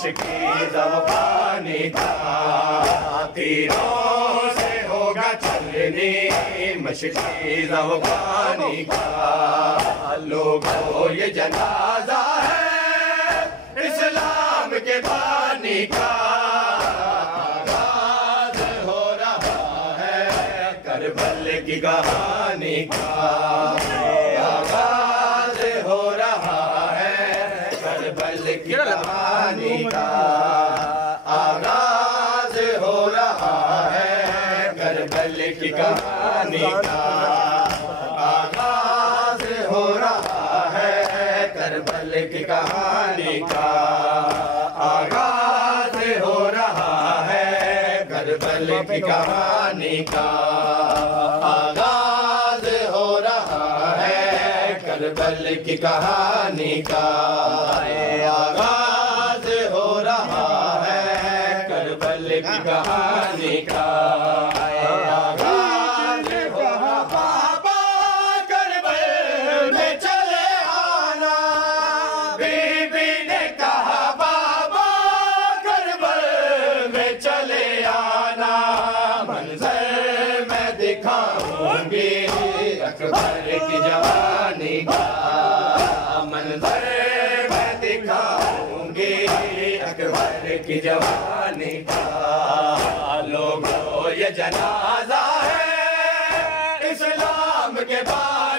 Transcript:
मशकीज़ अफ़ग़ानी का, तीरों से होगा चलनी मशकीज़ अफ़ग़ानी का। लोगों ये जनाजा है इस्लाम के बानी का, आगाज़ हो रहा है करबल की कहानी का, आगाज़ हो रहा है करबल की कहानी का, आगाज़ हो रहा है करबल की कहानी का, आगाज़ हो रहा है करबल की कहानी का, आगाज़ हो रहा है करबल की कहानी का, आगाज़ हो रहा है करबल की कहानी का, आगाज़ हो रहा है करबल की कहानी का, आगाज़ हो रहा है करबल में चले आना। बीबी ने कहा बाबा करबल में चले आना, मंजर मैं दिखाऊंगी अकबर की जवानी का, मंजर मैं दिखाऊंगी अकबर की जवानी का। लोगों ये जनाजा है इस्लाम के बाद